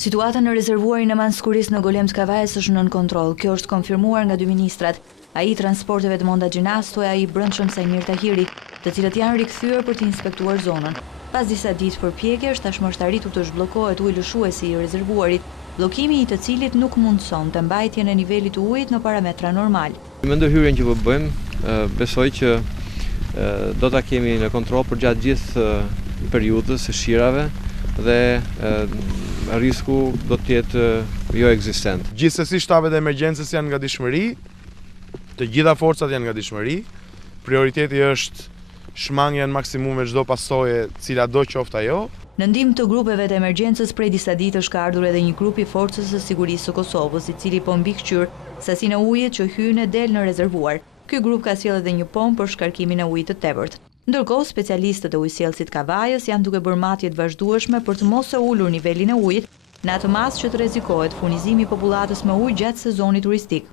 Situata në rezervuarin e Manskuris në Golem Skavajës është nën kontroll. Kjo është konfirmuar nga dy ministrat, ai transporteve të Monda Gjenasto e ai brendshëm Sajmir Tahiri, të cilët janë rikthyer për të inspektuar zonën. Pas disa ditë përpjekjesh, tashmë është arritur të zhbllokohet uji lëshuesi i rezervuarit, bllokimi i të cilit nuk mundson të mbajtjen e nivelit të ujit në parametra normal. Me ndërhyrjen që po bëjmë, besoj që do ta kemi në kontroll për gjatë gjithë periudhës së shirave dhe risku do të jetë jo ekzistent. Gjithsesi shtabet e emergjencës janë nga dishmëri, të gjitha forcat janë nga dishmëri. Prioriteti është shmangja në maksimum e çdo pasoje, cila do qoftë ajo. Në ndihmë të grupeve të emergjencës prej disa ditësh ka ardhur edhe një grup i Forcës së Sigurisë së Kosovës, i cili po mbikëqyr sasinë e ujit që hyn e del në rezervuar. Ky grup ka sjellë edhe një pompë për shkarkimin e ujit të tepërt. Ndërkohë, specialistët e ujësjellësit Kavajës janë duke bërë matje të vazhdueshme për të mos e ulur nivelin e ujit në atë masë që të rrezikohet furnizimi i popullatës me ujë gjatë sezonit turistik.